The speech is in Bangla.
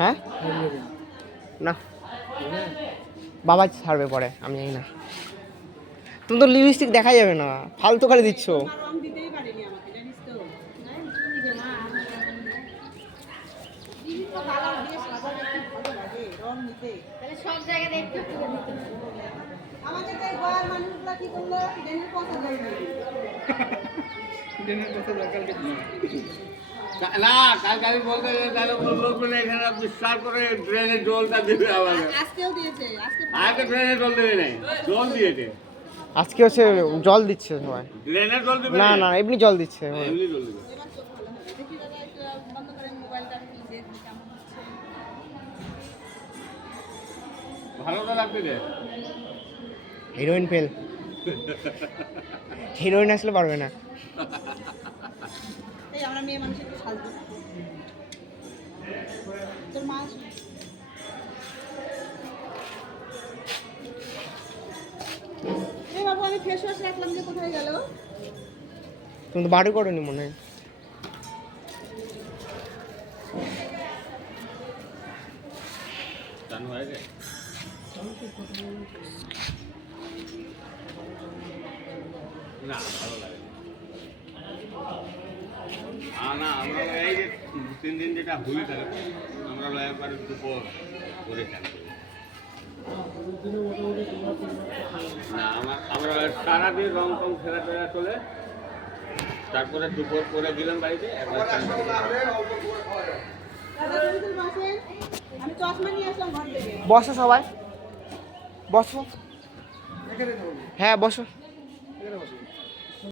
হ্যাঁ না, বাবা ছাড়বে পরে, আমি জানি না। তুমি তো লিপস্টিক দেখা যাবে না, ফালতু করে দিচ্ছ। না, কালকে আমি বলতে তাহলে বলবো না, এখানে বিশ্বাস করে ড্রেনের জলটা দিবে আমাকে। আজকে ড্রেনের জল দেবে নাই, জল দিয়েছে। আজকে হচ্ছে জল দিচ্ছে সবাই। ড্রেনের জল দিবে না না, এমনি জল দিচ্ছে। এমনি জল দিবে। ভালো তো লাগবে রে। হিরোইন ফেল, হিরোইন আসলে পারবে না। আমরা মেয়ে মানুষ একটু সাজবো। তোর মা বাবু, আমি ফেস ওয়াশ রাখলাম যে কোথায় গেল? তুমি তো বাড়ি করোনি মনে হয়। জানো হয়ে গেছে? না, ভালো লাগে না। আমরা এই যে 3 দিন যেটা হুলি থাকে, আমরা একবার দুপুর করে খেয়াল করি না। আমরা সারাদিন রং টং ফেরা ফেরা চলে, তারপরে দুপুর করে দিলাম বাড়িতে একবার। আমি চশমা নিয়ে আসলাম ঘর থেকে। বসো সবাই, বসো। হ্যাঁ বসো।